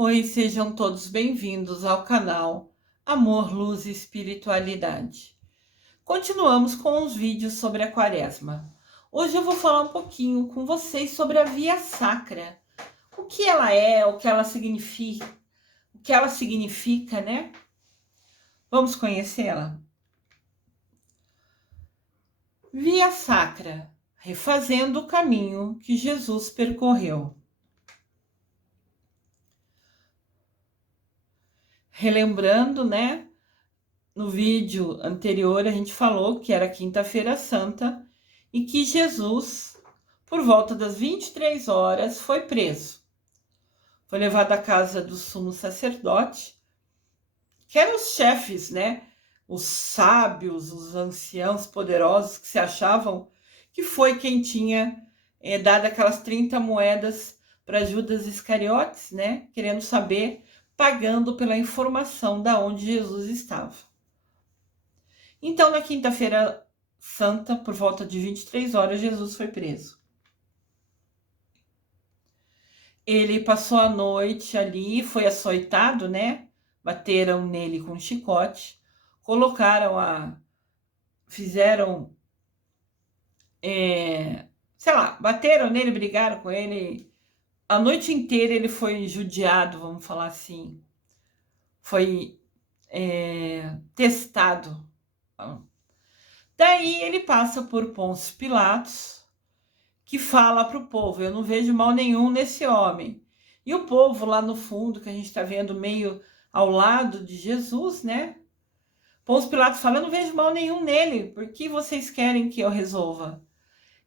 Oi, sejam todos bem-vindos ao canal Amor, Luz e Espiritualidade. Continuamos com os vídeos sobre a Quaresma. Hoje eu vou falar um pouquinho com vocês sobre a Via Sacra. O que ela é, o que ela significa, né? Vamos conhecê-la? Via Sacra, refazendo o caminho que Jesus percorreu. Relembrando, né? No vídeo anterior a gente falou que era Quinta-feira Santa e que Jesus, por volta das 23 horas, foi preso. Foi levado à casa do sumo sacerdote, que eram os chefes, né? Os sábios, os anciãos poderosos que se achavam que foi quem tinha dado aquelas 30 moedas para Judas Iscariotes, né? Querendo saber, pagando pela informação da onde Jesus estava. Então, na Quinta-feira Santa, por volta de 23 horas, Jesus foi preso. Ele passou a noite ali, foi açoitado, né? Bateram nele com um chicote, fizeram, sei lá, bateram nele, brigaram com ele. A noite inteira ele foi judiado, vamos falar assim. Foi testado. Daí ele passa por Pôncio Pilatos, que fala para o povo: eu não vejo mal nenhum nesse homem. E o povo lá no fundo, que a gente está vendo meio ao lado de Jesus, né? Pôncio Pilatos fala: eu não vejo mal nenhum nele, por que vocês querem que eu resolva?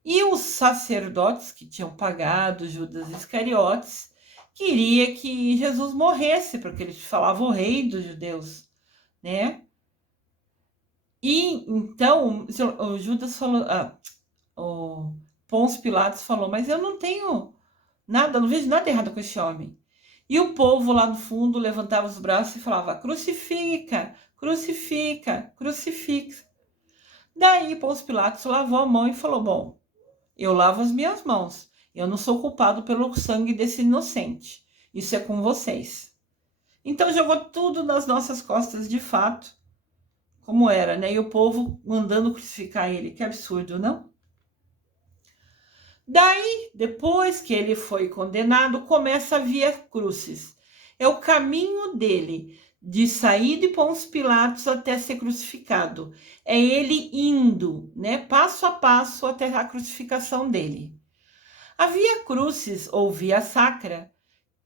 E os sacerdotes que tinham pagado Judas Iscariotes queria que Jesus morresse, porque eles falavam o rei dos judeus, né? E então o Judas falou, o Pôncio Pilatos falou: mas eu não tenho nada, não vejo nada errado com esse homem. E o povo lá no fundo levantava os braços e falava: crucifica, crucifica, crucifica. Daí Pôncio Pilatos lavou a mão e falou: bom, eu lavo as minhas mãos. Eu não sou culpado pelo sangue desse inocente. Isso é com vocês. Então jogou tudo nas nossas costas de fato, como era, né? E o povo mandando crucificar ele. Que absurdo, não? Daí, depois que ele foi condenado, começa a Via Crucis. É o caminho dele de sair de Pôncio Pilatos até ser crucificado. É ele indo, né, passo a passo até a crucificação dele. A Via Crucis, ou Via Sacra,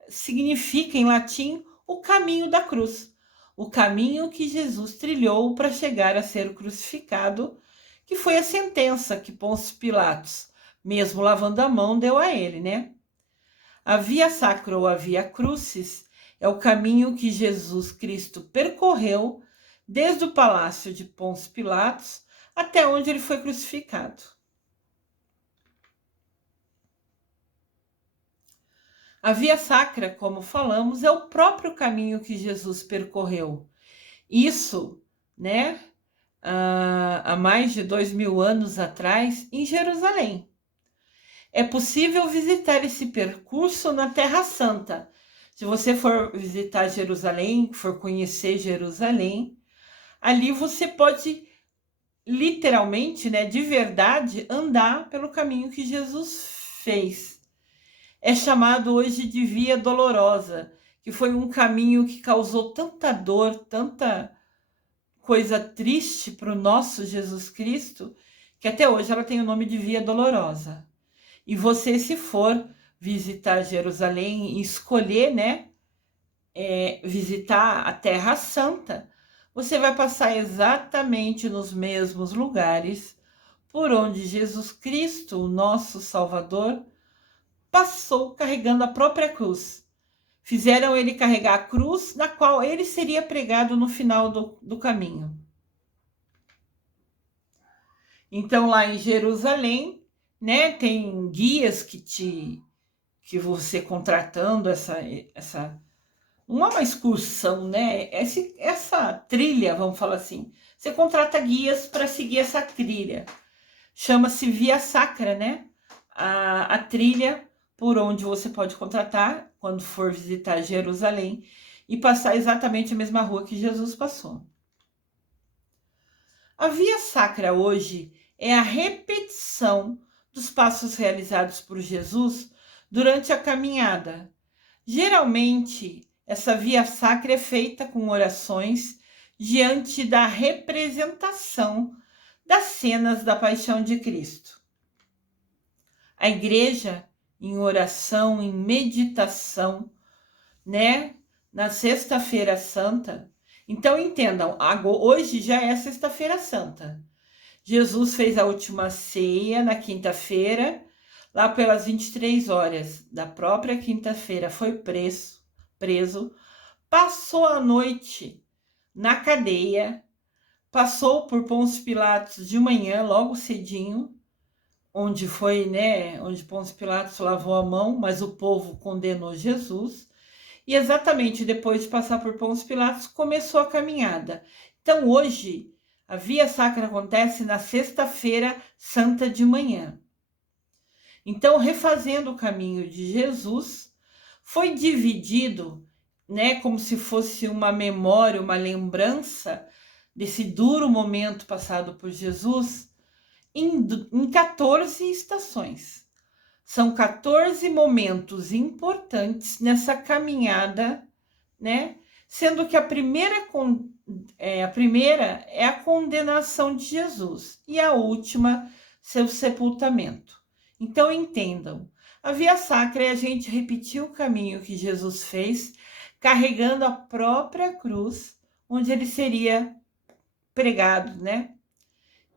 significa em latim o caminho da cruz. O caminho que Jesus trilhou para chegar a ser crucificado, que foi a sentença que Pôncio Pilatos, mesmo lavando a mão, deu a ele, né? A Via Sacra ou a Via Crucis é o caminho que Jesus Cristo percorreu desde o palácio de Pôncio Pilatos até onde ele foi crucificado. A Via Sacra, como falamos, é o próprio caminho que Jesus percorreu. Isso, né, há mais de 2000 anos atrás, em Jerusalém. É possível visitar esse percurso na Terra Santa. Se você for visitar Jerusalém, for conhecer Jerusalém, ali você pode literalmente, né, de verdade, andar pelo caminho que Jesus fez. É chamado hoje de Via Dolorosa, que foi um caminho que causou tanta dor, tanta coisa triste para o nosso Jesus Cristo, que até hoje ela tem o nome de Via Dolorosa. E você, se for visitar Jerusalém e escolher, né, visitar a Terra Santa, você vai passar exatamente nos mesmos lugares por onde Jesus Cristo, o nosso Salvador, passou carregando a própria cruz. Fizeram ele carregar a cruz na qual ele seria pregado no final do caminho. Então, lá em Jerusalém, né, tem guias que você contratando essa não é uma excursão, né? Essa trilha, vamos falar assim. Você contrata guias para seguir essa trilha. Chama-se Via Sacra, né? A trilha por onde você pode quando for visitar Jerusalém e passar exatamente a mesma rua que Jesus passou. A Via Sacra hoje é a repetição dos passos realizados por Jesus durante a caminhada. Geralmente, essa Via Sacra é feita com orações diante da representação das cenas da Paixão de Cristo. A igreja, em oração, em meditação, né, na Sexta-feira Santa. Então entendam, hoje já é Sexta-feira Santa. Jesus fez a última ceia na quinta-feira, lá pelas 23 horas da própria quinta-feira foi preso, passou a noite na cadeia, passou por Pôncio Pilatos de manhã, logo cedinho, onde Pôncio Pilatos lavou a mão, mas o povo condenou Jesus. E exatamente depois de passar por Pôncio Pilatos, começou a caminhada. Então, hoje, a Via Sacra acontece na Sexta-feira Santa de manhã. Então, refazendo o caminho de Jesus, foi dividido, como se fosse uma memória, uma lembrança desse duro momento passado por Jesus, em 14 estações. São 14 momentos importantes nessa caminhada, Sendo que a primeira é a condenação de Jesus e a última, seu sepultamento. Então entendam, a Via Sacra é a gente repetir o caminho que Jesus fez, carregando a própria cruz, onde ele seria pregado,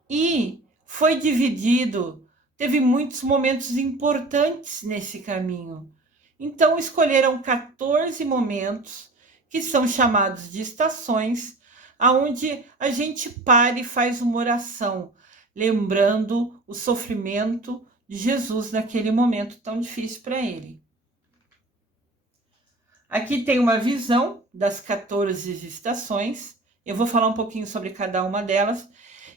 E foi dividido. Teve muitos momentos importantes nesse caminho. Então, escolheram 14 momentos, que são chamados de estações, aonde a gente para e faz uma oração, lembrando o sofrimento de Jesus naquele momento tão difícil para ele. Aqui tem uma visão das 14 estações. Eu vou falar um pouquinho sobre cada uma delas,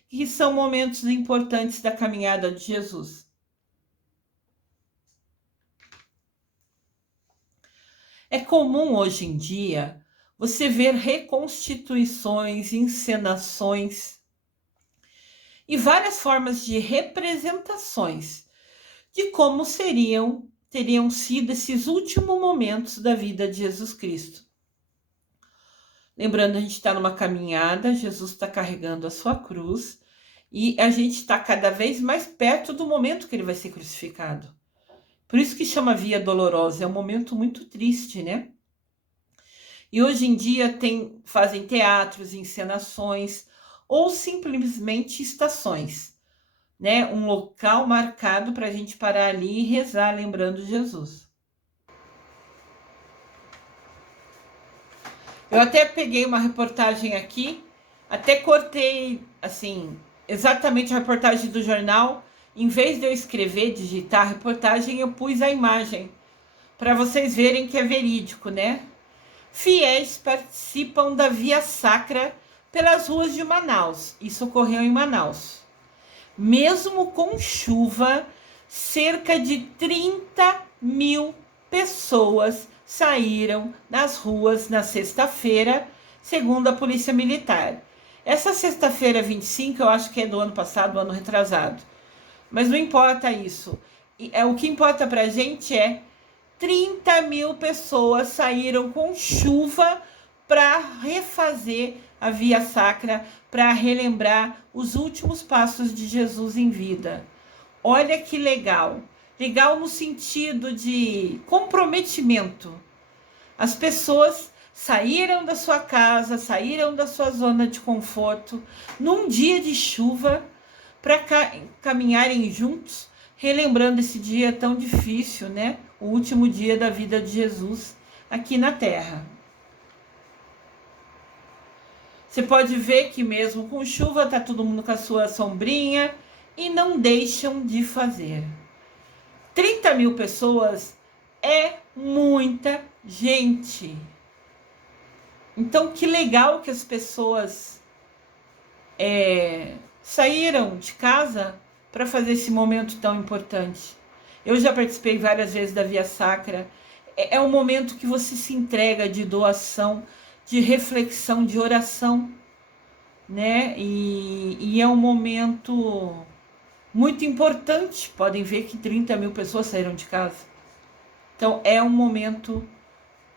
que são momentos importantes da caminhada de Jesus. É comum hoje em dia você ver reconstituições, encenações e várias formas de representações de como teriam sido esses últimos momentos da vida de Jesus Cristo. Lembrando, a gente está numa caminhada, Jesus está carregando a sua cruz e a gente está cada vez mais perto do momento que ele vai ser crucificado. Por isso que chama Via Dolorosa, é um momento muito triste, E hoje em dia fazem teatros, encenações ou simplesmente estações, Um local marcado para a gente parar ali e rezar lembrando Jesus. Eu até peguei uma reportagem aqui, até cortei, assim, exatamente a reportagem do jornal. Em vez de eu escrever, digitar a reportagem, eu pus a imagem, para vocês verem que é verídico, Fiéis participam da Via Sacra pelas ruas de Manaus. Isso ocorreu em Manaus. Mesmo com chuva, cerca de 30 mil pessoas saíram nas ruas na sexta-feira, segundo a Polícia Militar. Essa sexta-feira 25, eu acho que é do ano passado, do ano retrasado. Mas não importa isso. O que importa pra gente é 30 mil pessoas saíram com chuva para refazer a Via Sacra, para relembrar os últimos passos de Jesus em vida. Olha que legal. Legal no sentido de comprometimento. As pessoas saíram da sua casa, saíram da sua zona de conforto, num dia de chuva, para caminharem juntos, relembrando esse dia tão difícil, O último dia da vida de Jesus aqui na Terra. Você pode ver que mesmo com chuva, tá todo mundo com a sua sombrinha e não deixam de fazer. 30 mil pessoas é muita gente. Então, que legal que as pessoas saíram de casa para fazer esse momento tão importante. Eu já participei várias vezes da Via Sacra. É um momento que você se entrega de doação, de reflexão, de oração, né? E é um momento muito importante. Podem ver que 30 mil pessoas saíram de casa. Então, é um momento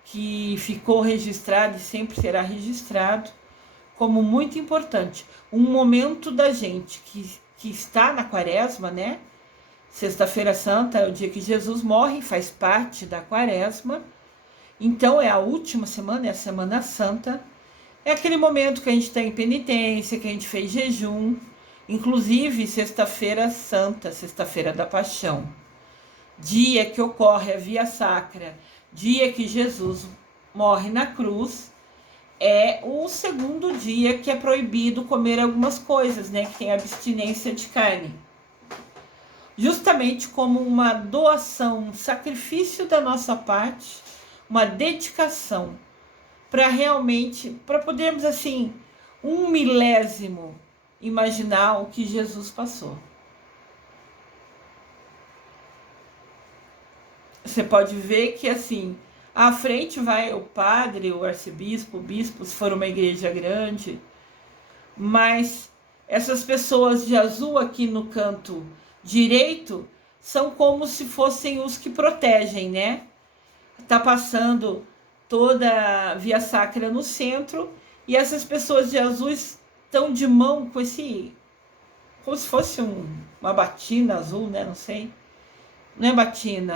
que ficou registrado e sempre será registrado como muito importante. Um momento da gente que está na quaresma, né? Sexta-feira Santa é o dia que Jesus morre, faz parte da quaresma. Então é a última semana, é a Semana Santa. É aquele momento que a gente está em penitência, que a gente fez jejum. Inclusive, Sexta-feira Santa, Sexta-feira da Paixão. Dia que ocorre a Via Sacra, dia que Jesus morre na cruz, é o segundo dia que é proibido comer algumas coisas, né? Que tem abstinência de carne. Justamente como uma doação, um sacrifício da nossa parte, uma dedicação para realmente, para podermos assim, 1/1000 imaginar o que Jesus passou. Você pode ver que assim, à frente vai o padre, o arcebispo, o bispo, se for uma igreja grande, mas essas pessoas de azul aqui no canto direito são como se fossem os que protegem, né? Tá passando toda a Via Sacra no centro e essas pessoas de azul estão de mão com esse, como se fosse uma batina azul, né? Não sei. Não é batina,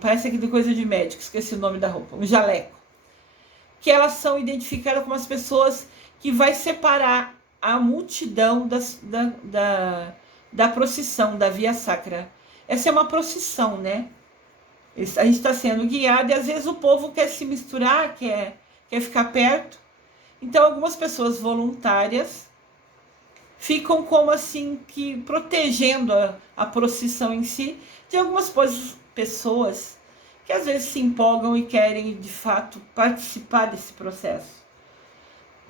parece aquele coisa de médico, esqueci o nome da roupa, um jaleco. Que elas são identificadas como as pessoas que vai separar a multidão da procissão, da Via Sacra. Essa é uma procissão, né? A gente está sendo guiado e às vezes o povo quer se misturar, quer ficar perto. Então algumas pessoas voluntárias ficam como assim que protegendo a procissão em si de algumas pessoas que às vezes se empolgam e querem de fato participar desse processo.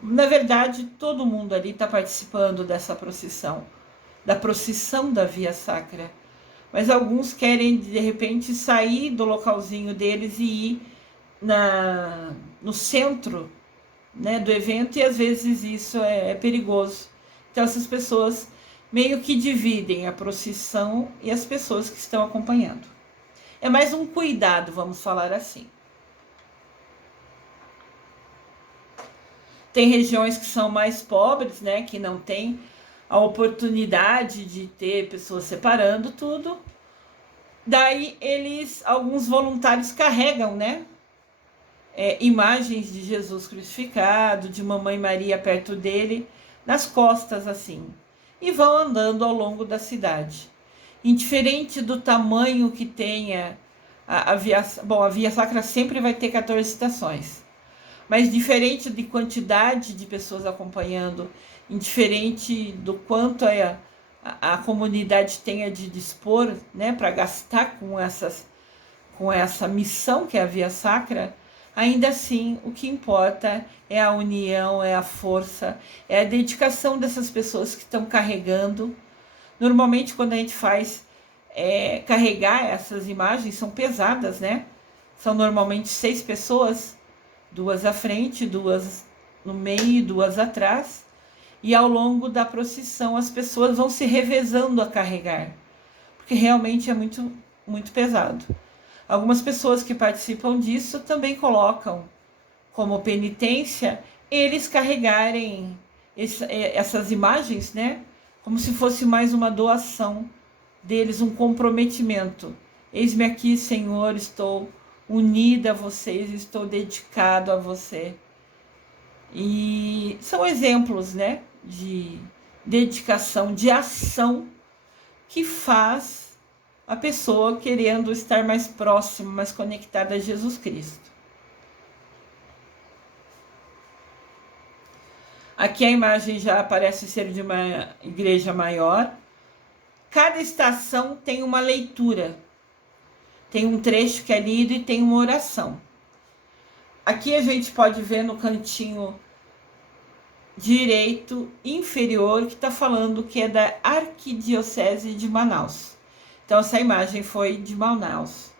Na verdade, todo mundo ali está participando dessa procissão, da procissão da Via Sacra. Mas alguns querem de repente sair do localzinho deles e ir no centro, né, do evento, e às vezes isso é perigoso. Então essas pessoas meio que dividem a procissão e as pessoas que estão acompanhando. É mais um cuidado, vamos falar assim. Tem regiões que são mais pobres, né, que não tem a oportunidade de ter pessoas separando tudo. Daí alguns voluntários carregam, né, imagens de Jesus crucificado, de Mamãe Maria perto dele, nas costas assim, e vão andando ao longo da cidade. Indiferente do tamanho que tenha a Via Sacra sempre vai ter 14 estações, mas diferente de quantidade de pessoas acompanhando, indiferente do quanto a comunidade tenha de dispor, né, para gastar com essa missão que é a Via Sacra, ainda assim o que importa é a união, é a força, é a dedicação dessas pessoas que estão carregando. Normalmente quando a gente faz carregar essas imagens, são pesadas, né? São normalmente 6 pessoas, 2 à frente, 2 no meio e 2 atrás. E ao longo da procissão as pessoas vão se revezando a carregar, porque realmente é muito, muito pesado. Algumas pessoas que participam disso também colocam como penitência eles carregarem essas imagens, né? Como se fosse mais uma doação deles, um comprometimento. Eis-me aqui, Senhor, estou unida a vocês, estou dedicado a você. E são exemplos, né, de dedicação, de ação que faz a pessoa querendo estar mais próxima, mais conectada a Jesus Cristo. Aqui a imagem já parece ser de uma igreja maior. Cada estação tem uma leitura, tem um trecho que é lido e tem uma oração. Aqui a gente pode ver no cantinho direito inferior que está falando que é da Arquidiocese de Manaus. Então essa imagem foi de Manaus.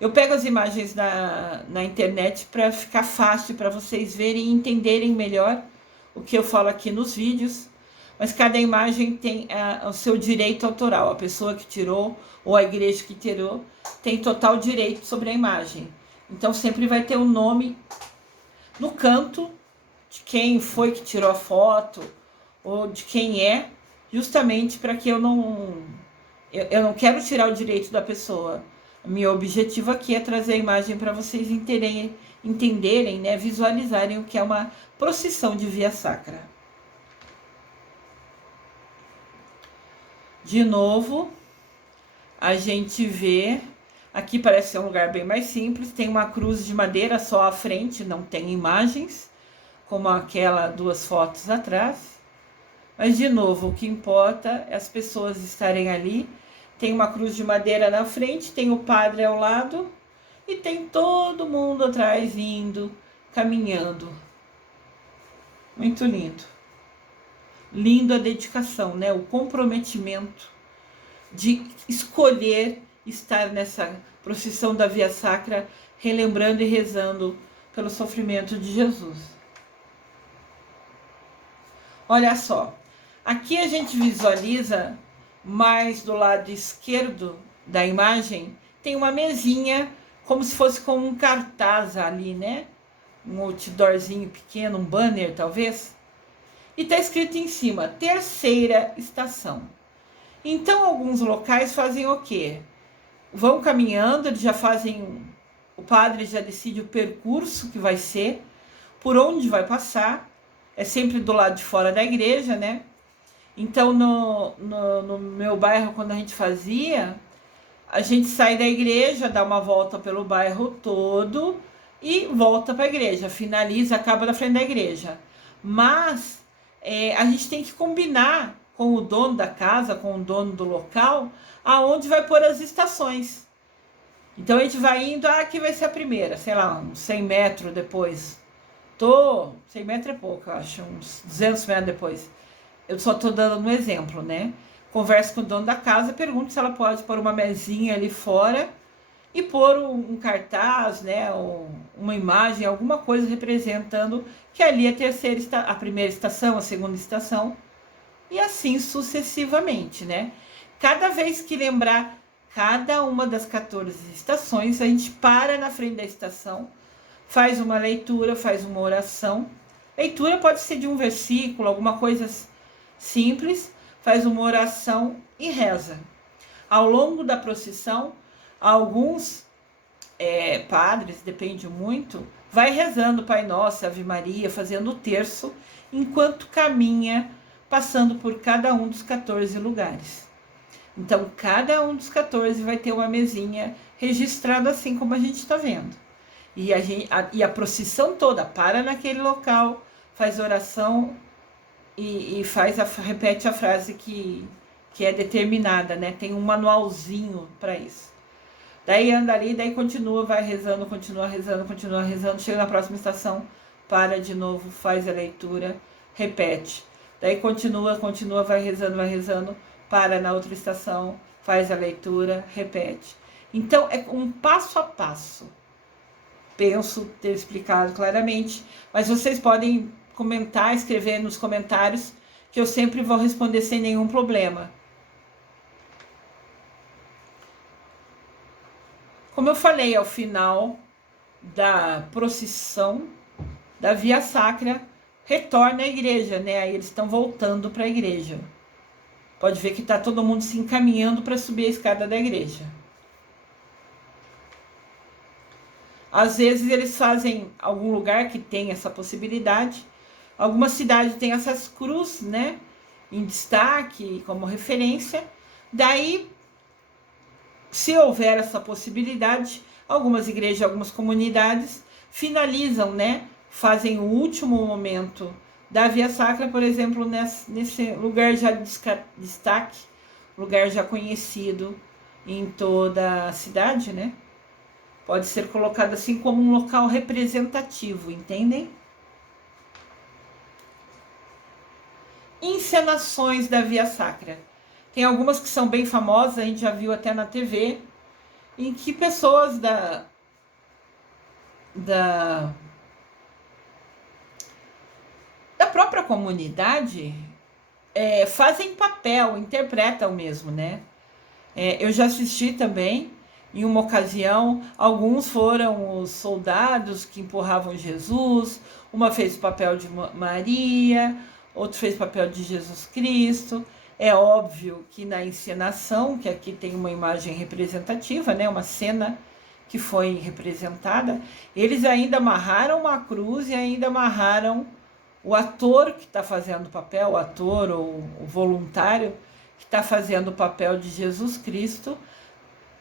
Eu pego as imagens na internet para ficar fácil para vocês verem e entenderem melhor o que eu falo aqui nos vídeos, mas cada imagem tem o seu direito autoral. A pessoa que tirou ou a igreja que tirou tem total direito sobre a imagem. Então sempre vai ter um nome no canto de quem foi que tirou a foto ou de quem é, justamente para que eu não quero tirar o direito da pessoa. Meu objetivo aqui é trazer a imagem para vocês entenderem, né, visualizarem o que é uma procissão de via sacra. De novo, a gente vê, aqui parece ser um lugar bem mais simples, tem uma cruz de madeira só à frente, não tem imagens, como aquela 2 fotos atrás. Mas, de novo, o que importa é as pessoas estarem ali. Tem uma cruz de madeira na frente, tem o padre ao lado e tem todo mundo atrás indo, caminhando. Muito lindo. Lindo a dedicação, né? O comprometimento de escolher estar nessa procissão da Via Sacra, relembrando e rezando pelo sofrimento de Jesus. Olha só, aqui a gente visualiza mais do lado esquerdo da imagem, tem uma mesinha, como se fosse com um cartaz ali, né? Um outdoorzinho pequeno, um banner talvez. E tá escrito em cima, 3ª estação. Então, alguns locais fazem o quê? Vão caminhando, eles já fazem, o padre já decide o percurso que vai ser, por onde vai passar, é sempre do lado de fora da igreja, né? Então, no meu bairro, quando a gente fazia, a gente sai da igreja, dá uma volta pelo bairro todo e volta para a igreja, finaliza, acaba na frente da igreja. Mas a gente tem que combinar com o dono da casa, com o dono do local, aonde vai pôr as estações. Então a gente vai indo, aqui vai ser a primeira, sei lá, uns 100 metros depois. 100 metros é pouco, eu acho, uns 200 metros depois. Eu só tô dando um exemplo, né? Converso com o dono da casa, pergunto se ela pode pôr uma mesinha ali fora e pôr um cartaz, né? Ou uma imagem, alguma coisa representando que ali é a primeira estação, a segunda estação, e assim sucessivamente, né? Cada vez que lembrar cada uma das 14 estações, a gente para na frente da estação, faz uma leitura, faz uma oração. Leitura pode ser de um versículo, alguma coisa simples, faz uma oração e reza. Ao longo da procissão, alguns padres, depende muito, vai rezando Pai Nosso, Ave Maria, fazendo o terço, enquanto caminha, passando por cada um dos 14 lugares. Então, cada um dos 14 vai ter uma mesinha registrada assim como a gente está vendo. E a procissão toda para naquele local, faz oração e repete a frase que é determinada, né? Tem um manualzinho para isso. Daí anda ali, daí continua, vai rezando, continua rezando, chega na próxima estação, para de novo, faz a leitura, repete. Daí continua, vai rezando, para na outra estação, faz a leitura, repete. Então é um passo a passo. Penso ter explicado claramente, mas vocês podem comentar, escrever nos comentários, que eu sempre vou responder sem nenhum problema. Como eu falei, ao final da procissão da Via Sacra, retorna à igreja, né? Aí eles estão voltando para a igreja. Pode ver que está todo mundo se encaminhando para subir a escada da igreja. Às vezes eles fazem algum lugar que tem essa possibilidade. Alguma cidade tem essas cruzes, né? Em destaque, como referência. Daí, se houver essa possibilidade, algumas igrejas, algumas comunidades finalizam, né? Fazem o último momento da Via Sacra, por exemplo, nesse lugar já de destaque, lugar já conhecido em toda a cidade, né? Pode ser colocado assim como um local representativo, entendem? Encenações da Via Sacra. Tem algumas que são bem famosas, a gente já viu até na TV, em que pessoas da própria comunidade fazem papel, interpretam mesmo, né? Eu já assisti também, em uma ocasião, alguns foram os soldados que empurravam Jesus, uma fez o papel de Maria, outro fez o papel de Jesus Cristo. É óbvio que na encenação, que aqui tem uma imagem representativa, né, uma cena que foi representada, eles ainda amarraram uma cruz e ainda amarraram o ator que está fazendo o papel, o ator ou o voluntário que está fazendo o papel de Jesus Cristo.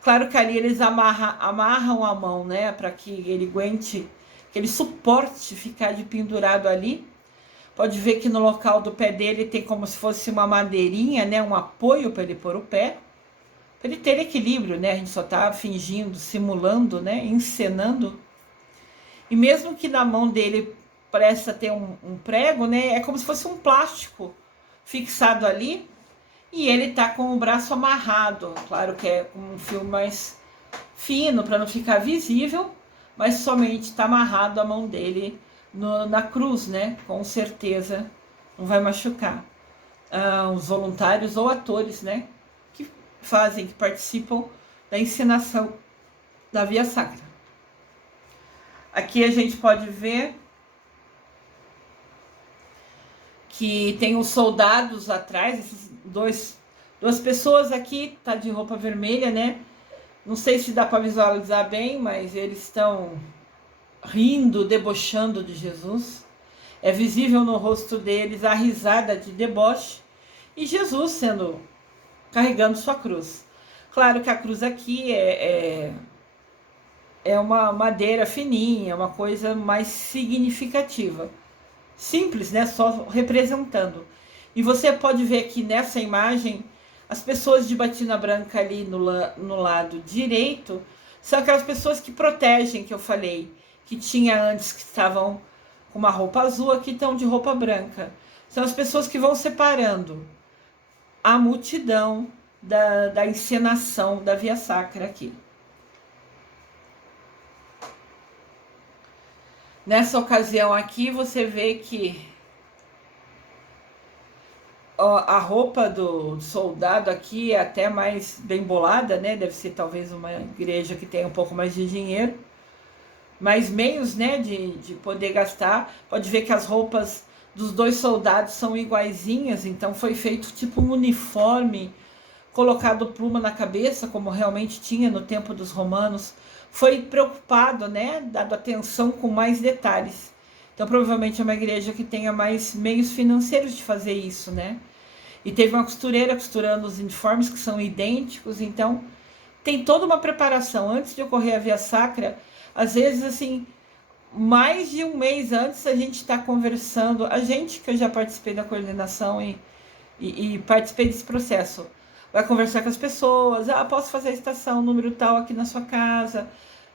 Claro que ali eles amarram a mão, né, para que ele aguente, que ele suporte ficar de pendurado ali. Pode ver que no local do pé dele tem como se fosse uma madeirinha, né, um apoio para ele pôr o pé, para ele ter equilíbrio, né? A gente só está fingindo, simulando, né, encenando. E mesmo que na mão dele parece ter um prego, né, é como se fosse um plástico fixado ali. E ele tá com o braço amarrado, claro que é com um fio mais fino para não ficar visível, mas somente está amarrado a mão dele na cruz, né? Com certeza não vai machucar. Os voluntários ou atores, né? Que participam da encenação da Via Sacra. Aqui a gente pode ver que tem os soldados atrás, esses duas pessoas aqui, tá de roupa vermelha, né? Não sei se dá para visualizar bem, mas eles estão rindo, debochando de Jesus. É visível no rosto deles a risada de deboche e Jesus carregando sua cruz. Claro que a cruz aqui é uma madeira fininha, uma coisa mais significativa. Simples, né? Só representando. E você pode ver aqui nessa imagem, as pessoas de batina branca ali no lado direito, são aquelas pessoas que protegem, que eu falei, que tinha antes que estavam com uma roupa azul, aqui estão de roupa branca. São as pessoas que vão separando a multidão da encenação da Via Sacra aqui. Nessa ocasião aqui, você vê que a roupa do soldado aqui é até mais bem bolada, né? Deve ser talvez uma igreja que tenha um pouco mais de dinheiro. Mais meios, né, de poder gastar. Pode ver que as roupas dos dois soldados são iguaizinhas, então foi feito tipo um uniforme, colocado pluma na cabeça, como realmente tinha no tempo dos romanos. Foi preocupado, né, dado atenção com mais detalhes. Então provavelmente é uma igreja que tenha mais meios financeiros de fazer isso, né? E teve uma costureira costurando os uniformes que são idênticos, então tem toda uma preparação antes de ocorrer a Via Sacra. Às vezes, assim, mais de um mês antes a gente está conversando, a gente que eu já participei da coordenação e participei desse processo, vai conversar com as pessoas, posso fazer a estação número tal aqui na sua casa,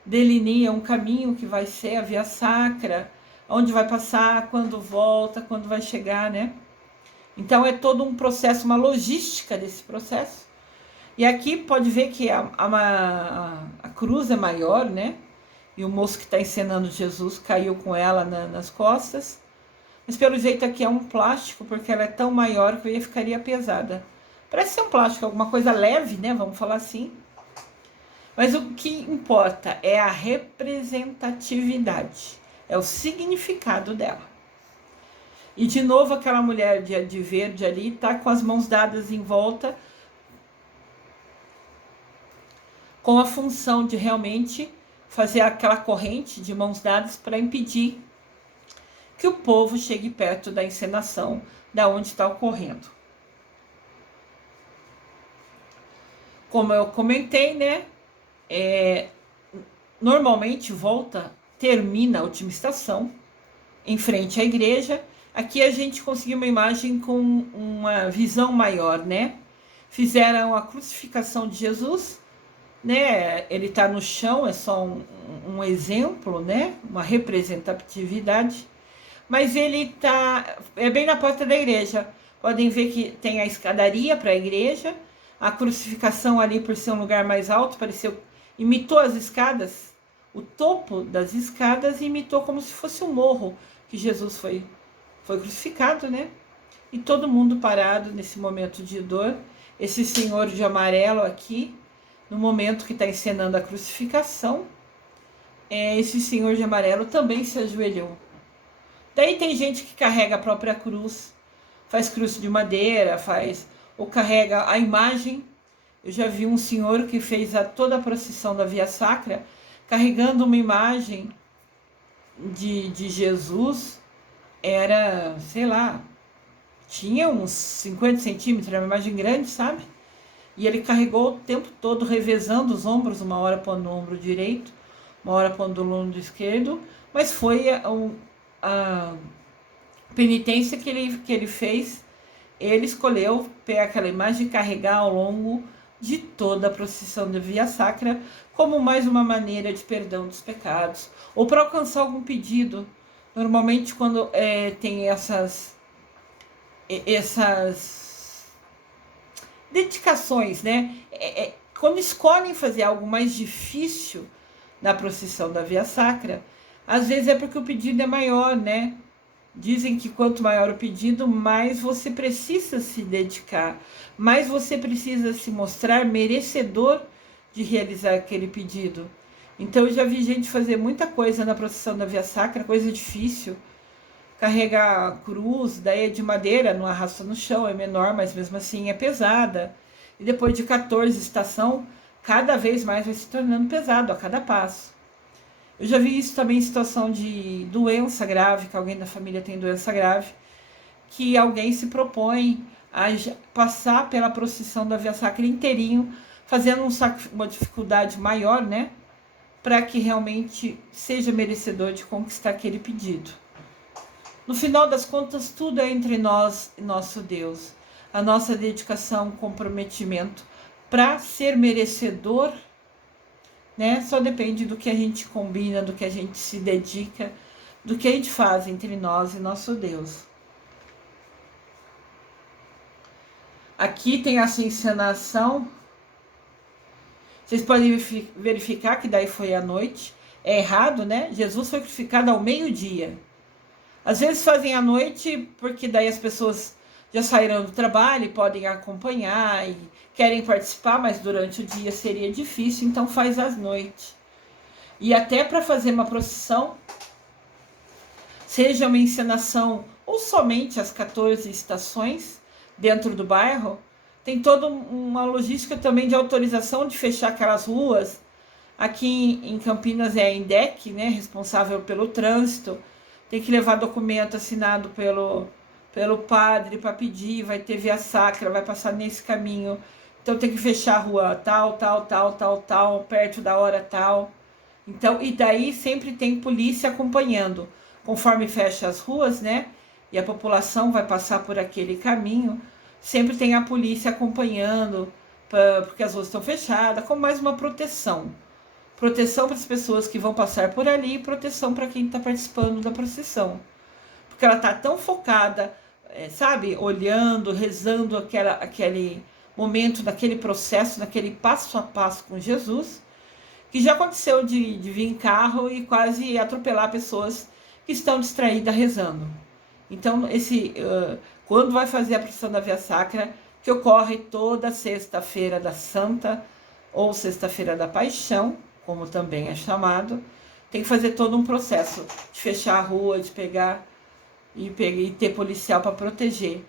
delineia um caminho que vai ser a Via Sacra, onde vai passar, quando volta, quando vai chegar, né? Então é todo um processo, uma logística desse processo. E aqui pode ver que a cruz é maior, né? E o moço que está encenando Jesus caiu com ela nas costas. Mas pelo jeito aqui é um plástico, porque ela é tão maior que eu ficaria pesada. Parece ser um plástico, alguma coisa leve, né? Vamos falar assim. Mas o que importa é a representatividade, é o significado dela. E de novo aquela mulher de verde ali tá com as mãos dadas em volta, com a função de realmente fazer aquela corrente de mãos dadas para impedir que o povo chegue perto da encenação, da onde está ocorrendo. Como eu comentei, né? Normalmente termina a última estação em frente à igreja. Aqui a gente conseguiu uma imagem com uma visão maior, né? Fizeram a crucificação de Jesus, né? Ele está no chão, é só um exemplo, né? Uma representatividade. Mas ele é bem na porta da igreja. Podem ver que tem a escadaria para a igreja, a crucificação ali por ser um lugar mais alto, pareceu imitou as escadas, o topo das escadas, e imitou como se fosse um morro que Jesus foi crucificado, né? E todo mundo parado nesse momento de dor. Esse senhor de amarelo aqui, no momento que está encenando a crucificação, esse senhor de amarelo também se ajoelhou. Daí tem gente que carrega a própria cruz, faz cruz de madeira, ou carrega a imagem. Eu já vi um senhor que fez toda a procissão da Via Sacra carregando uma imagem de Jesus. Era, sei lá, tinha uns 50 centímetros, era uma imagem grande, sabe? E ele carregou o tempo todo, revezando os ombros, uma hora pondo o ombro direito, uma hora pondo o ombro esquerdo, mas foi a penitência que ele fez. Ele escolheu pegar aquela imagem e carregar ao longo de toda a procissão da Via Sacra, como mais uma maneira de perdão dos pecados, ou para alcançar algum pedido. Normalmente quando tem essas dedicações, né? Quando escolhem fazer algo mais difícil na procissão da Via Sacra, às vezes é porque o pedido é maior, né? Dizem que quanto maior o pedido, mais você precisa se dedicar, mais você precisa se mostrar merecedor de realizar aquele pedido. Então eu já vi gente fazer muita coisa na procissão da Via Sacra, coisa difícil. Carregar a cruz, daí é de madeira, não arrasta no chão, é menor, mas mesmo assim é pesada. E depois de 14 estação, cada vez mais vai se tornando pesado a cada passo. Eu já vi isso também em situação de doença grave, que alguém da família tem doença grave, que alguém se propõe a passar pela procissão da Via Sacra inteirinho, fazendo uma dificuldade maior, né? Para que realmente seja merecedor de conquistar aquele pedido. No final das contas, tudo é entre nós e nosso Deus. A nossa dedicação, comprometimento para ser merecedor, né? Só depende do que a gente combina, do que a gente se dedica, do que a gente faz entre nós e nosso Deus. Aqui tem essa encenação. Vocês podem verificar que daí foi à noite. É errado, né? Jesus foi crucificado ao meio-dia. Às vezes fazem à noite, porque daí as pessoas já saíram do trabalho e podem acompanhar e querem participar, mas durante o dia seria difícil, então faz às noites. E até para fazer uma procissão, seja uma encenação ou somente as 14 estações dentro do bairro, tem toda uma logística também de autorização de fechar aquelas ruas. Aqui em Campinas é a INDEC, né, responsável pelo trânsito. Tem que levar documento assinado pelo padre para pedir, vai ter Via Sacra, vai passar nesse caminho. Então tem que fechar a rua tal, perto da hora tal. Então, e daí sempre tem polícia acompanhando. Conforme fecha as ruas, né? E a população vai passar por aquele caminho, sempre tem a polícia acompanhando, porque as ruas estão fechadas, como mais uma proteção. Proteção para as pessoas que vão passar por ali e proteção para quem está participando da procissão. Porque ela está tão focada, sabe, olhando, rezando aquele momento, naquele processo, naquele passo a passo com Jesus, que já aconteceu de vir em carro e quase atropelar pessoas que estão distraídas rezando. Então, quando vai fazer a procissão da Via Sacra, que ocorre toda sexta-feira da Santa ou sexta-feira da Paixão, como também é chamado, tem que fazer todo um processo de fechar a rua, de pegar e ter policial para proteger,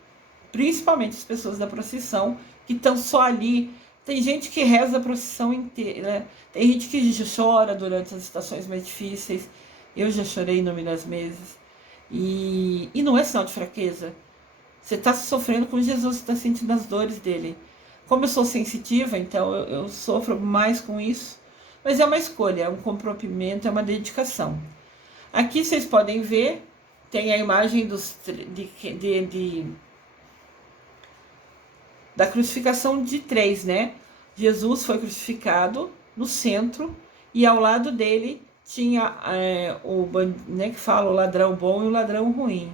principalmente as pessoas da procissão que estão só ali. Tem gente que reza a procissão inteira, né? Tem gente que chora durante as estações mais difíceis. Eu já chorei inúmeras vezes. E não é sinal de fraqueza. Você está sofrendo com Jesus, você está sentindo as dores dele. Como eu sou sensitiva, então eu sofro mais com isso. Mas é uma escolha, é um comprometimento, é uma dedicação. Aqui vocês podem ver, tem a imagem da crucificação de 3, né? Jesus foi crucificado no centro e ao lado dele tinha né, que fala o ladrão bom e o ladrão ruim.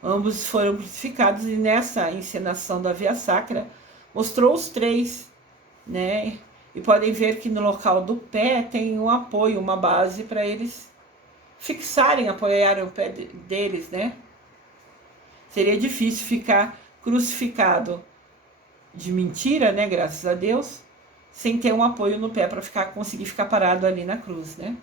Ambos foram crucificados e nessa encenação da Via Sacra mostrou os 3, né? E podem ver que no local do pé tem um apoio, uma base para eles fixarem, apoiarem o pé deles, né? Seria difícil ficar crucificado de mentira, né? Graças a Deus, sem ter um apoio no pé para conseguir ficar parado ali na cruz, né?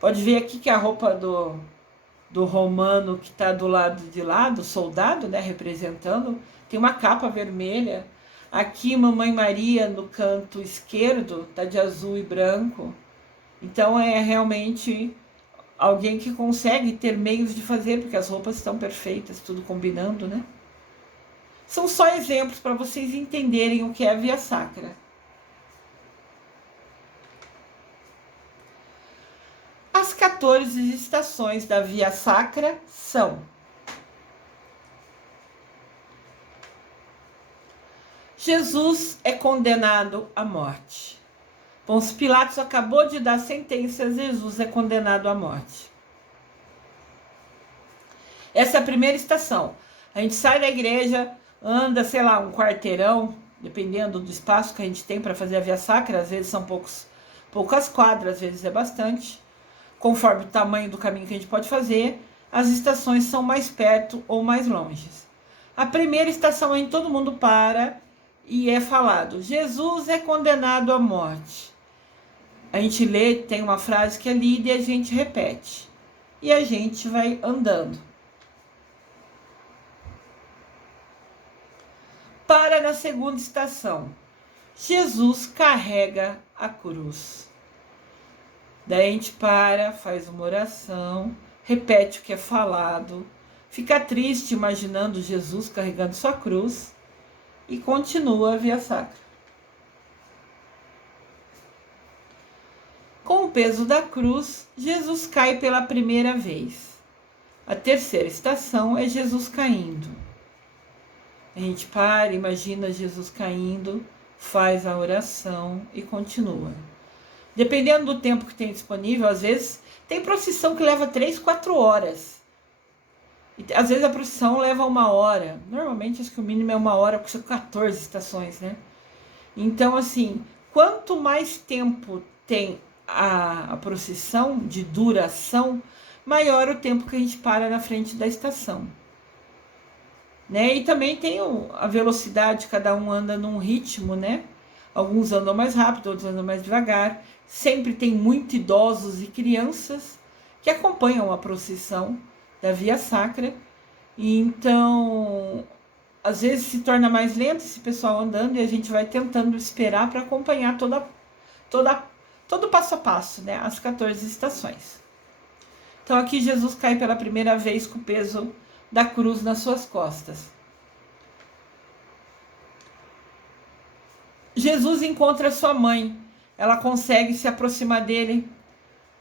Pode ver aqui que a roupa do romano que está do lado de lá, do soldado, né? Representando, tem uma capa vermelha. Aqui, Mamãe Maria, no canto esquerdo, tá de azul e branco. Então, é realmente alguém que consegue ter meios de fazer, porque as roupas estão perfeitas, tudo combinando, né? São só exemplos para vocês entenderem o que é a Via Sacra. As 14 estações da Via Sacra são: Jesus é condenado à morte. Pôncio Pilatos acabou de dar sentença, Jesus é condenado à morte. Essa é a primeira estação. A gente sai da igreja, anda, sei lá, um quarteirão, dependendo do espaço que a gente tem para fazer a Via Sacra, às vezes são poucas quadras, às vezes é bastante. Conforme o tamanho do caminho que a gente pode fazer, as estações são mais perto ou mais longe. A primeira estação é em todo mundo para e é falado: Jesus é condenado à morte. A gente lê, tem uma frase que é lida e a gente repete. E a gente vai andando. Para na segunda estação: Jesus carrega a cruz. Daí a gente para, faz uma oração, repete o que é falado, fica triste imaginando Jesus carregando sua cruz e continua a Via Sacra. Com o peso da cruz, Jesus cai pela primeira vez. A terceira estação é Jesus caindo. A gente para, imagina Jesus caindo, faz a oração e continua. Dependendo do tempo que tem disponível, às vezes tem procissão que leva 3, 4 horas. E, às vezes a procissão leva 1 hora. Normalmente acho que o mínimo é 1 hora, porque são 14 estações, né? Então, assim, quanto mais tempo tem a procissão de duração, maior o tempo que a gente para na frente da estação. Né? E também tem a velocidade, cada um anda num ritmo, né? Alguns andam mais rápido, outros andam mais devagar. Sempre tem muito idosos e crianças que acompanham a procissão da Via Sacra. E então, às vezes se torna mais lento esse pessoal andando e a gente vai tentando esperar para acompanhar todo passo a passo, né? As 14 estações. Então aqui Jesus cai pela primeira vez com o peso da cruz nas suas costas. Jesus encontra sua mãe, ela consegue se aproximar dele.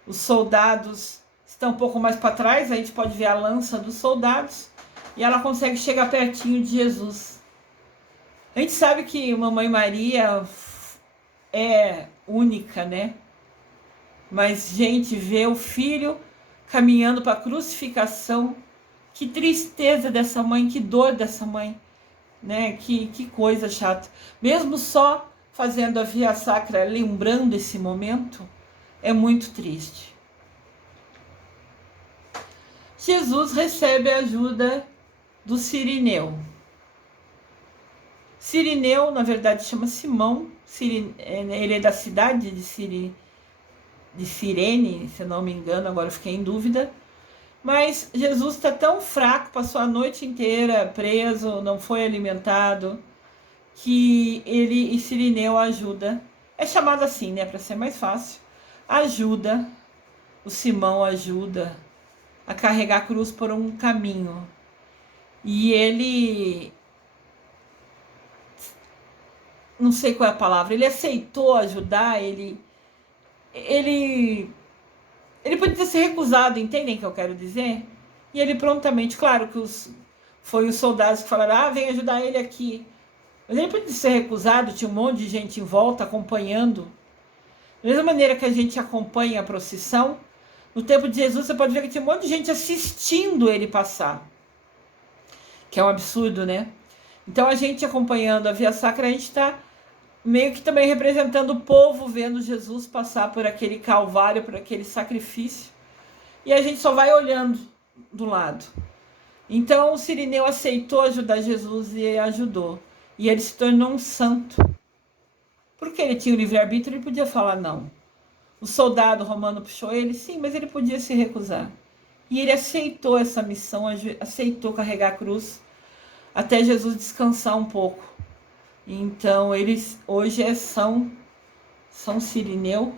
Os soldados estão um pouco mais para trás, a gente pode ver a lança dos soldados, e ela consegue chegar pertinho de Jesus. A gente sabe que Mamãe Maria é única, né? Mas, gente, ver o filho caminhando para a crucificação, que tristeza dessa mãe, que dor dessa mãe, né? Que coisa chata. Mesmo só fazendo a Via Sacra, lembrando esse momento, é muito triste. Jesus recebe a ajuda do Cirineu. Cirineu, na verdade, chama Simão. Ele é da cidade de Cirene, se eu não me engano, agora eu fiquei em dúvida. Mas Jesus está tão fraco, passou a noite inteira preso, não foi alimentado, que ele e Cirineu ajuda. É chamado assim, né, para ser mais fácil. Ajuda, o Simão ajuda a carregar a cruz por um caminho. E ele, não sei qual é a palavra, ele aceitou ajudar, ele podia ser recusado, entendem o que eu quero dizer? E ele prontamente, claro que foi os soldados que falaram, vem ajudar ele aqui. Mas ele podia ser recusado, tinha um monte de gente em volta acompanhando. Da mesma maneira que a gente acompanha a procissão, no tempo de Jesus você pode ver que tinha um monte de gente assistindo ele passar. Que é um absurdo, né? Então a gente acompanhando a Via Sacra, a gente está meio que também representando o povo vendo Jesus passar por aquele calvário, por aquele sacrifício. E a gente só vai olhando do lado. Então o Cirineu aceitou ajudar Jesus e ajudou. E ele se tornou um santo. Porque ele tinha o livre-arbítrio, ele podia falar não. O soldado romano puxou ele, sim, mas ele podia se recusar. E ele aceitou essa missão, aceitou carregar a cruz, até Jesus descansar um pouco. Então eles hoje é São Cirineu,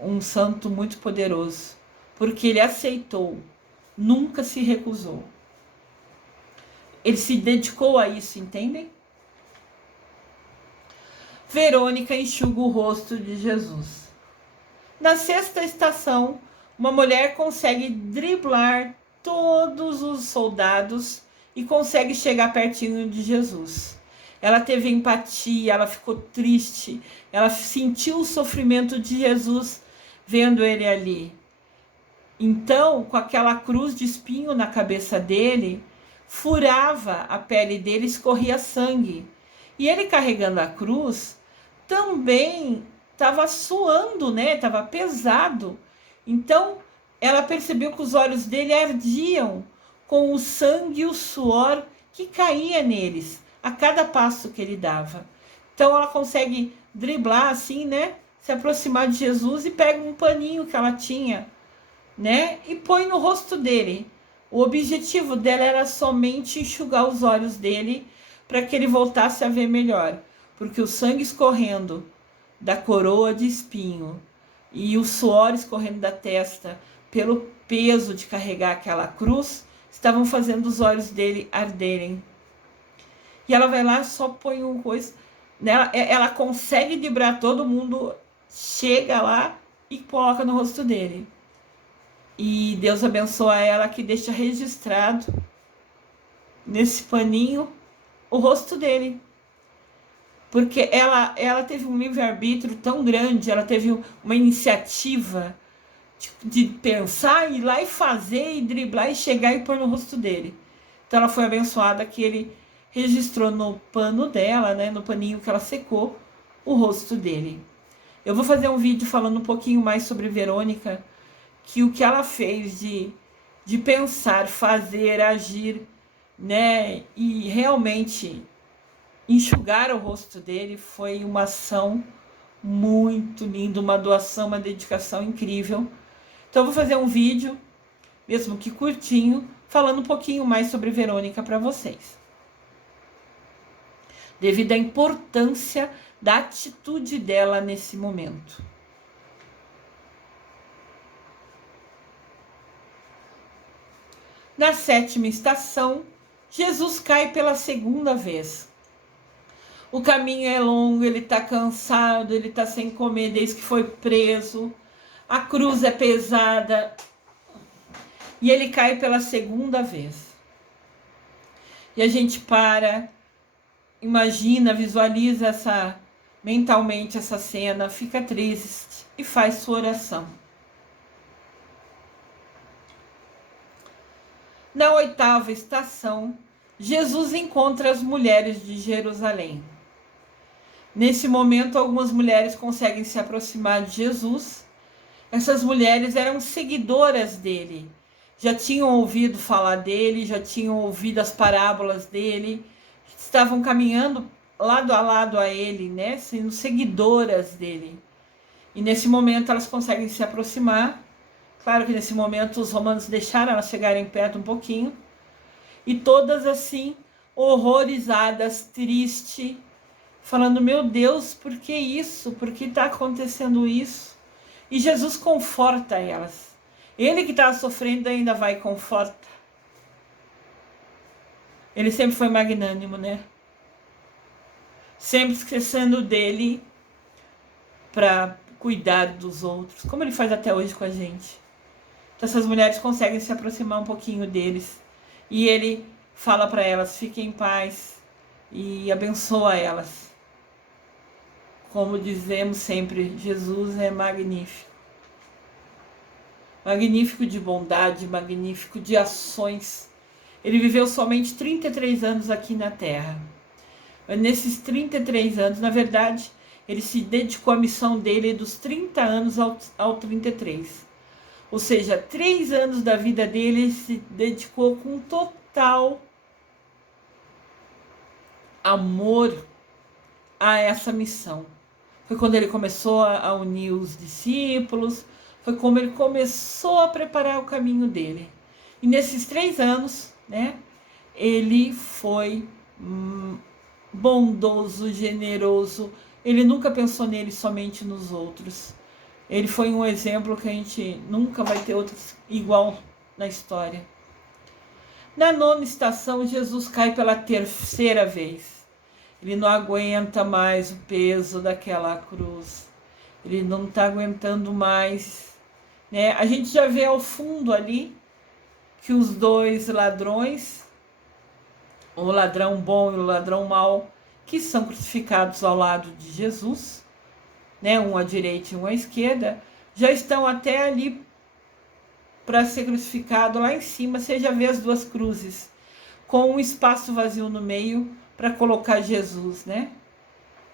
um santo muito poderoso, porque ele aceitou, nunca se recusou. Ele se dedicou a isso, entendem? Verônica enxuga o rosto de Jesus. Na sexta estação, uma mulher consegue driblar todos os soldados e consegue chegar pertinho de Jesus. Ela teve empatia, ela ficou triste, ela sentiu o sofrimento de Jesus vendo ele ali. Então, com aquela cruz de espinho na cabeça dele, furava a pele dele, escorria sangue. E ele carregando a cruz também estava suando, né? Estava pesado. Então, ela percebeu que os olhos dele ardiam com o sangue e o suor que caía neles a cada passo que ele dava. Então, ela consegue driblar assim, né? Se aproximar de Jesus e pega um paninho que ela tinha, né? E põe no rosto dele. O objetivo dela era somente enxugar os olhos dele para que ele voltasse a ver melhor, porque o sangue escorrendo da coroa de espinho e o suor escorrendo da testa pelo peso de carregar aquela cruz estavam fazendo os olhos dele arderem. E ela vai lá, só põe um coisa, ela consegue vibrar todo mundo, chega lá e coloca no rosto dele. E Deus abençoa ela, que deixa registrado nesse paninho o rosto dele. Porque ela teve um livre-arbítrio tão grande, ela teve uma iniciativa de pensar, ir lá e fazer, e driblar, e chegar e pôr no rosto dele. Então ela foi abençoada que ele registrou no pano dela, né, no paninho que ela secou, o rosto dele. Eu vou fazer um vídeo falando um pouquinho mais sobre Verônica, que o que ela fez de pensar, fazer, agir, né, e realmente enxugar o rosto dele foi uma ação muito linda, uma doação, uma dedicação incrível. Então eu vou fazer um vídeo, mesmo que curtinho, falando um pouquinho mais sobre Verônica para vocês. Devido à importância da atitude dela nesse momento. Na sétima estação, Jesus cai pela segunda vez. O caminho é longo, ele está cansado, ele está sem comer desde que foi preso. A cruz é pesada. E ele cai pela segunda vez. E a gente para, imagina, visualiza mentalmente essa cena, fica triste e faz sua oração. Na oitava estação, Jesus encontra as mulheres de Jerusalém. Nesse momento, algumas mulheres conseguem se aproximar de Jesus. Essas mulheres eram seguidoras dele. Já tinham ouvido falar dele, já tinham ouvido as parábolas dele. Estavam caminhando lado a lado a ele, né? Sendo seguidoras dele. E nesse momento elas conseguem se aproximar. Claro que nesse momento os romanos deixaram elas chegarem perto um pouquinho. E todas assim, horrorizadas, tristes, falando, meu Deus, por que isso? Por que está acontecendo isso? E Jesus conforta elas. Ele que estava sofrendo ainda vai e conforta. Ele sempre foi magnânimo, né? Sempre esquecendo dele para cuidar dos outros, como ele faz até hoje com a gente. Então essas mulheres conseguem se aproximar um pouquinho deles. E ele fala para elas, fiquem em paz e abençoa elas. Como dizemos sempre, Jesus é magnífico. Magnífico de bondade, magnífico de ações. Ele viveu somente 33 anos aqui na Terra. nesses 33 anos, na verdade, ele se dedicou à missão dele dos 30 anos ao 33. Ou seja, 3 anos da vida dele ele se dedicou com total amor a essa missão. Foi quando ele começou a unir os discípulos, foi como ele começou a preparar o caminho dele. E nesses 3 anos, né, ele foi bondoso, generoso, ele nunca pensou nele, somente nos outros. Ele foi um exemplo que a gente nunca vai ter outro igual na história. Na 9ª estação, Jesus cai pela 3ª vez. Ele não aguenta mais o peso daquela cruz. Ele não está aguentando mais, né? A gente já vê ao fundo ali que os 2 ladrões, o ladrão bom e o ladrão mau, que são crucificados ao lado de Jesus, né? Um à direita e um à esquerda, já estão até ali para ser crucificado lá em cima. Você já vê as 2 cruzes, com um espaço vazio no meio para colocar Jesus, né?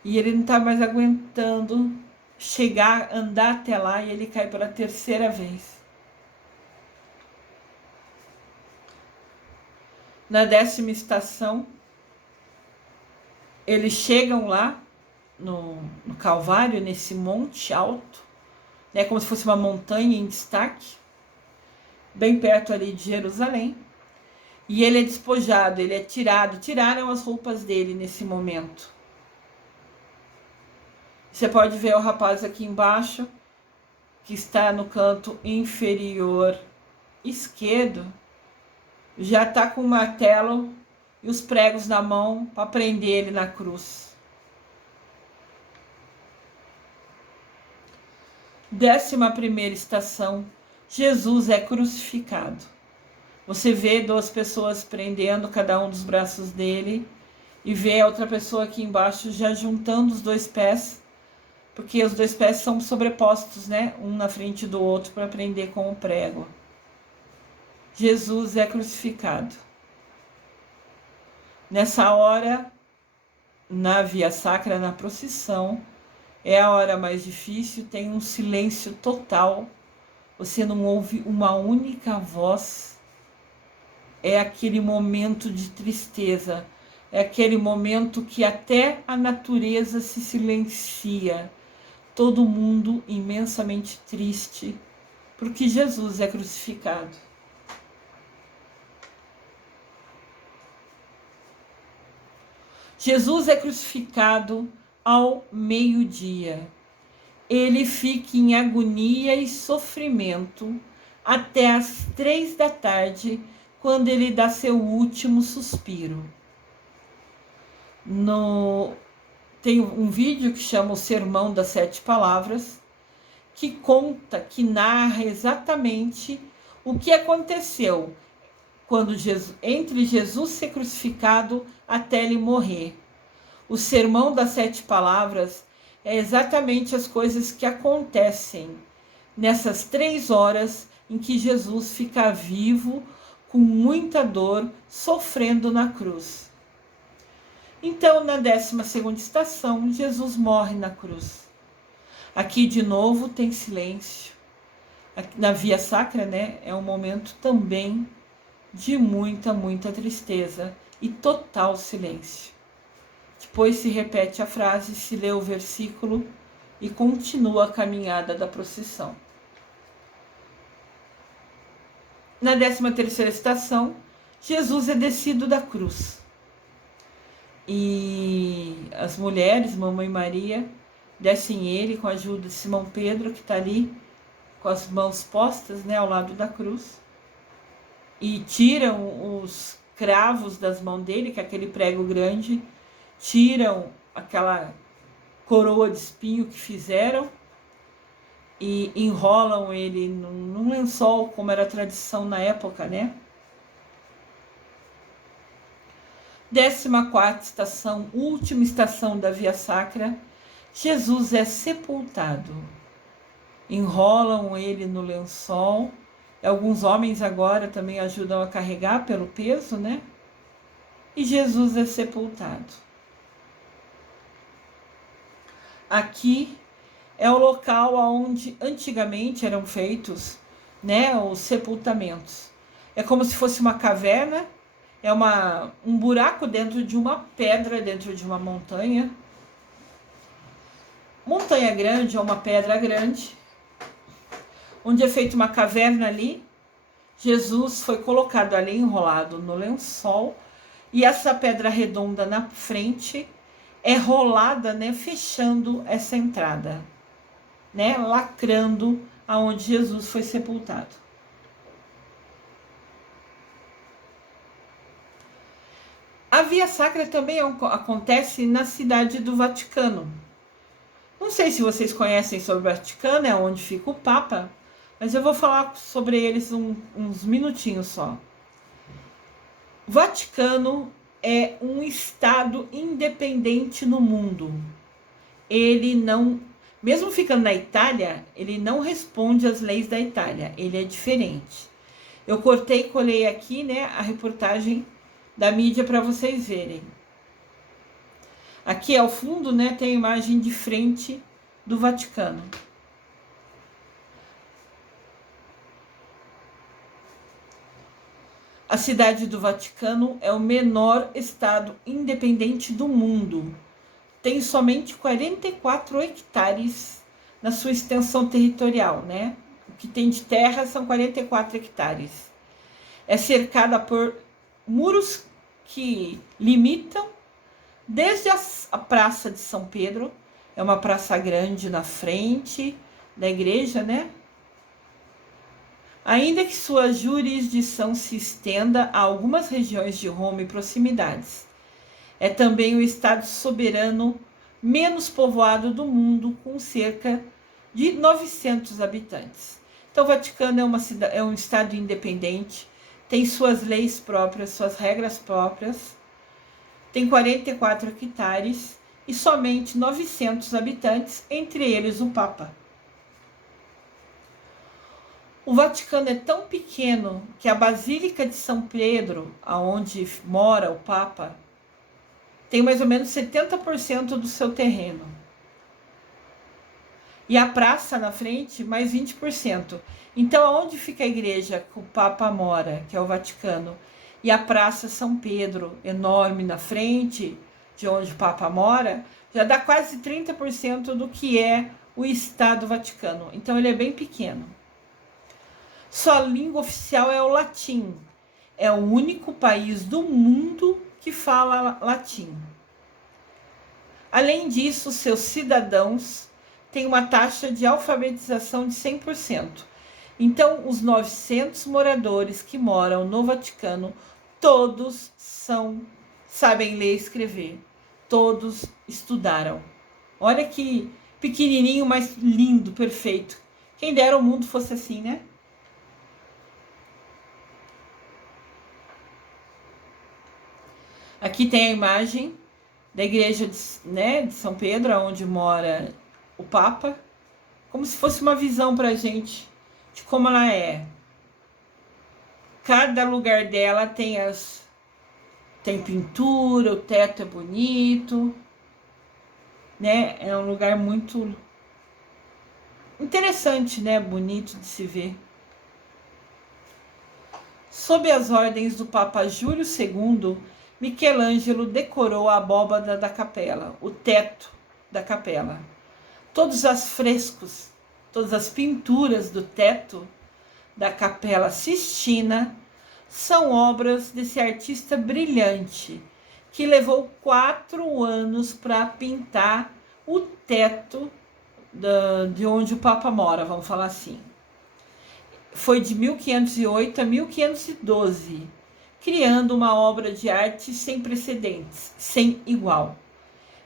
E ele não está mais aguentando chegar, andar até lá, e ele cai pela 3ª vez. Na 10ª estação, eles chegam lá no Calvário, nesse monte alto, né, como se fosse uma montanha em destaque, bem perto ali de Jerusalém. E ele é despojado, ele é tirado, tiraram as roupas dele nesse momento. Você pode ver o rapaz aqui embaixo, que está no canto inferior esquerdo, já está com o martelo e os pregos na mão para prender ele na cruz. 11ª estação, Jesus é crucificado. Você vê 2 pessoas prendendo cada um dos braços dele e vê a outra pessoa aqui embaixo já juntando os 2 pés, porque os 2 pés são sobrepostos, né? Um na frente do outro para prender com o prego. Jesus é crucificado. Nessa hora, na Via Sacra, na procissão, é a hora mais difícil, tem um silêncio total, você não ouve uma única voz. É aquele momento de tristeza, é aquele momento que até a natureza se silencia, todo mundo imensamente triste, porque Jesus é crucificado. Jesus é crucificado ao meio-dia. Ele fica em agonia e sofrimento até às 3 da tarde, quando ele dá seu último suspiro. Tem um vídeo que chama O Sermão das 7 Palavras, que conta, que narra exatamente o que aconteceu quando entre Jesus ser crucificado até ele morrer. O Sermão das 7 Palavras é exatamente as coisas que acontecem nessas 3 horas em que Jesus fica vivo, com muita dor, sofrendo na cruz. Então, na 12ª estação, Jesus morre na cruz. Aqui, de novo, tem silêncio. Na Via Sacra, né, é um momento também de muita, muita tristeza e total silêncio. Depois se repete a frase, se lê o versículo e continua a caminhada da procissão. Na 13ª estação, Jesus é descido da cruz. E as mulheres, Mamãe Maria, descem ele com a ajuda de Simão Pedro, que está ali com as mãos postas, né, ao lado da cruz. E tiram os cravos das mãos dele, que é aquele prego grande, tiram aquela coroa de espinho que fizeram e enrolam ele num lençol, como era a tradição na época, né? 14ª estação, última estação da Via Sacra, Jesus é sepultado. Enrolam ele no lençol. Alguns homens agora também ajudam a carregar pelo peso, né? E Jesus é sepultado. Aqui é o local onde antigamente eram feitos, né, os sepultamentos. É como se fosse uma caverna, é um buraco dentro de uma pedra, dentro de uma montanha. Montanha grande é uma pedra grande, onde é feita uma caverna ali. Jesus foi colocado ali, enrolado no lençol, e essa pedra redonda na frente é rolada, né, fechando essa entrada, né, lacrando aonde Jesus foi sepultado. A Via Sacra também acontece na cidade do Vaticano. Não sei se vocês conhecem sobre o Vaticano, é onde fica o Papa, mas eu vou falar sobre eles uns minutinhos só. O Vaticano é um estado independente no mundo. Ele não, mesmo ficando na Itália, ele não responde às leis da Itália. Ele é diferente. Eu cortei e colei aqui, né, a reportagem da mídia para vocês verem. Aqui ao fundo, né, tem a imagem de frente do Vaticano. A cidade do Vaticano é o menor estado independente do mundo. Tem somente 44 hectares na sua extensão territorial, né? O que tem de terra são 44 hectares. É cercada por muros que limitam desde a Praça de São Pedro, é uma praça grande na frente da igreja, né? Ainda que sua jurisdição se estenda a algumas regiões de Roma e proximidades. É também o estado soberano menos povoado do mundo, com cerca de 900 habitantes. Então, o Vaticano é um estado independente, tem suas leis próprias, suas regras próprias, tem 44 hectares e somente 900 habitantes, entre eles o Papa. O Vaticano é tão pequeno que a Basílica de São Pedro, aonde mora o Papa, tem mais ou menos 70% do seu terreno. E a praça na frente, mais 20%. Então, onde fica a igreja que o Papa mora, que é o Vaticano, e a Praça São Pedro, enorme na frente, de onde o Papa mora, já dá quase 30% do que é o Estado Vaticano. Então, ele é bem pequeno. Sua língua oficial é o latim. É o único país do mundo que fala latim. Além disso, seus cidadãos têm uma taxa de alfabetização de 100%. Então, os 900 moradores que moram no Vaticano, todos sabem ler e escrever. Todos estudaram. Olha que pequenininho, mas lindo, perfeito. Quem dera o mundo fosse assim, né? Aqui tem a imagem da igreja de São Pedro, onde mora o Papa, como se fosse uma visão para a gente de como ela é. Cada lugar dela tem pintura, o teto é bonito, né? É um lugar muito interessante, né? Bonito de se ver. Sob as ordens do Papa Júlio II, Michelangelo decorou a abóbada da capela, o teto da capela. Todos os frescos, todas as pinturas do teto da Capela Sistina são obras desse artista brilhante, que levou 4 anos para pintar o teto de onde o Papa mora, vamos falar assim. Foi de 1508 a 1512, criando uma obra de arte sem precedentes, sem igual.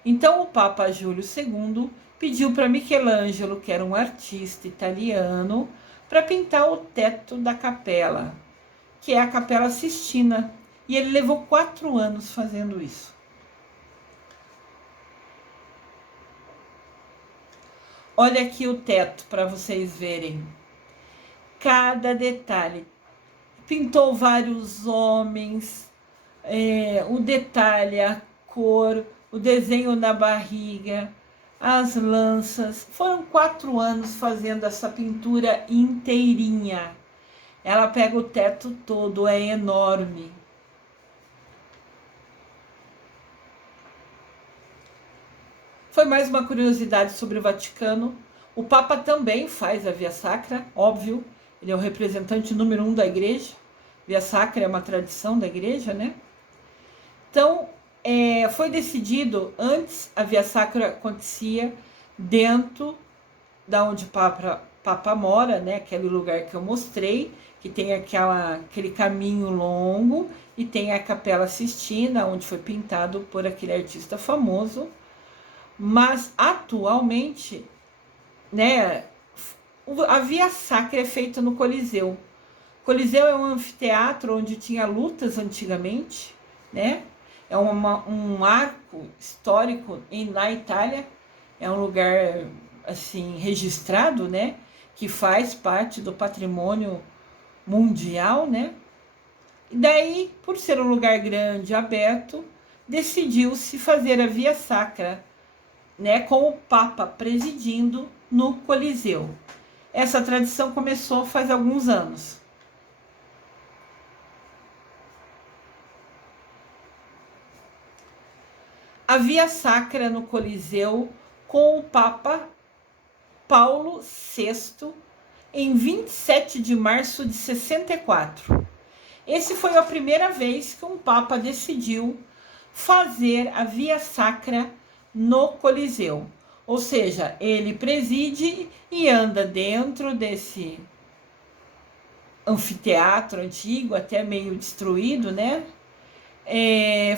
Então o Papa Júlio II pediu para Michelangelo, que era um artista italiano, para pintar o teto da capela, que é a Capela Sistina, e ele levou 4 anos fazendo isso. Olha aqui o teto para vocês verem. Cada detalhe. Pintou vários homens, o detalhe, a cor, o desenho na barriga, as lanças. Foram 4 anos fazendo essa pintura inteirinha. Ela pega o teto todo, é enorme. Foi mais uma curiosidade sobre o Vaticano. O Papa também faz a Via Sacra, óbvio. Ele é o representante número 1 da igreja. Via Sacra é uma tradição da igreja, né? Então, foi decidido, antes a Via Sacra acontecia dentro da onde o Papa mora, né? Aquele lugar que eu mostrei, que tem aquele caminho longo e tem a Capela Sistina, onde foi pintado por aquele artista famoso. Mas atualmente, né, a Via Sacra é feita no Coliseu. O Coliseu é um anfiteatro onde tinha lutas antigamente, né? É um arco histórico na Itália, é um lugar assim registrado, né? Que faz parte do patrimônio mundial, né? E daí, por ser um lugar grande, aberto, decidiu-se fazer a Via Sacra, né? Com o Papa presidindo no Coliseu. Essa tradição começou faz alguns anos. A Via Sacra no Coliseu com o Papa Paulo VI em 27 de março de 64. Esse foi a primeira vez que um Papa decidiu fazer a Via Sacra no Coliseu. Ou seja, ele preside e anda dentro desse anfiteatro antigo, até meio destruído, né?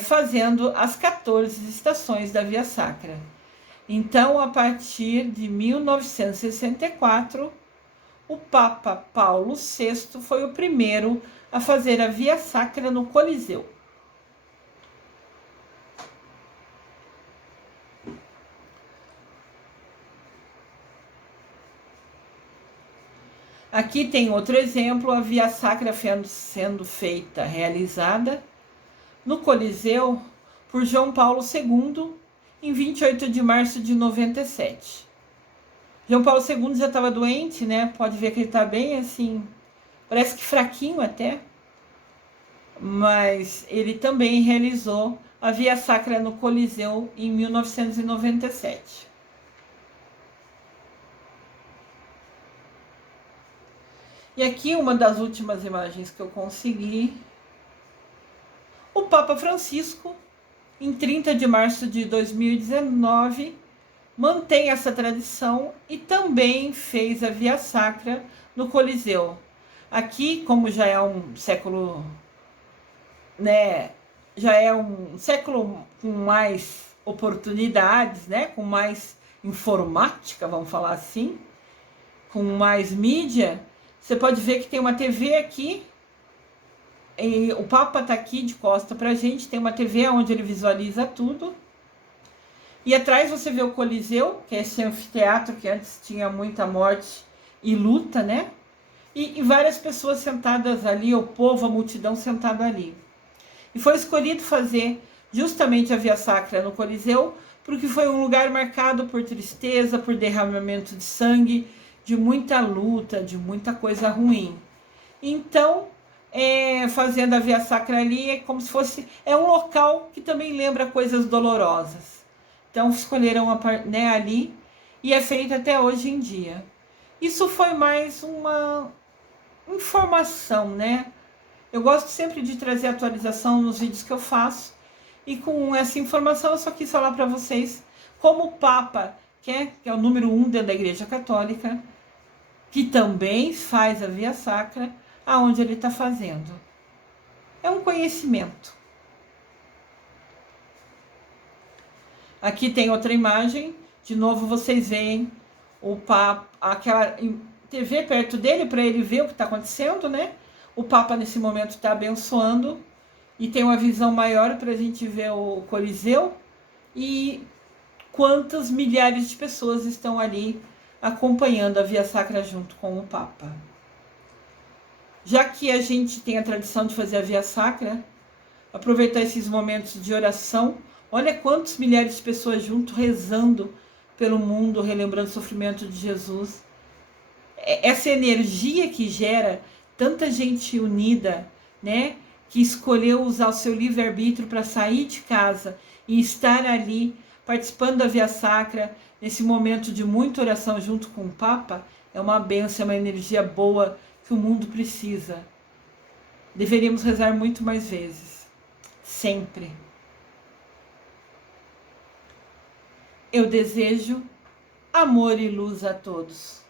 Fazendo as 14 estações da Via Sacra. Então, a partir de 1964, o Papa Paulo VI foi o primeiro a fazer a Via Sacra no Coliseu. Aqui tem outro exemplo, a Via Sacra sendo realizada no Coliseu por João Paulo II em 28 de março de 97. João Paulo II já estava doente, né? Pode ver que ele está bem assim, parece que fraquinho até. Mas ele também realizou a Via Sacra no Coliseu em 1997. E aqui uma das últimas imagens que eu consegui. O Papa Francisco, em 30 de março de 2019, mantém essa tradição e também fez a Via Sacra no Coliseu. Aqui, como já é um século, né, já é um século com mais oportunidades, né, com mais informática, vamos falar assim, com mais mídia, você pode ver que tem uma TV aqui, e o Papa está aqui de costa para a gente, tem uma TV onde ele visualiza tudo. E atrás você vê o Coliseu, que é esse anfiteatro que antes tinha muita morte e luta, né? E várias pessoas sentadas ali, o povo, a multidão sentada ali. E foi escolhido fazer justamente a Via Sacra no Coliseu, porque foi um lugar marcado por tristeza, por derramamento de sangue, de muita luta, de muita coisa ruim. Então, fazendo a Via Sacra ali, é como se fosse... É um local que também lembra coisas dolorosas. Então, escolheram ali e é feito até hoje em dia. Isso foi mais uma informação, né? Eu gosto sempre de trazer atualização nos vídeos que eu faço. E com essa informação eu só quis falar para vocês como o Papa, que é o número 1 dentro da Igreja Católica, que também faz a Via Sacra, aonde ele está fazendo. É um conhecimento. Aqui tem outra imagem. De novo vocês veem o Papa, aquela TV perto dele para ele ver o que está acontecendo, né? O Papa nesse momento está abençoando e tem uma visão maior para a gente ver o Coliseu e quantas milhares de pessoas estão ali acompanhando a Via Sacra junto com o Papa. Já que a gente tem a tradição de fazer a Via Sacra, aproveitar esses momentos de oração. Olha quantos milhares de pessoas junto rezando pelo mundo, relembrando o sofrimento de Jesus. Essa energia que gera tanta gente unida, né? Que escolheu usar o seu livre-arbítrio para sair de casa e estar ali participando da Via Sacra, nesse momento de muita oração junto com o Papa, é uma bênção, é uma energia boa que o mundo precisa. Deveríamos rezar muito mais vezes, sempre. Eu desejo amor e luz a todos.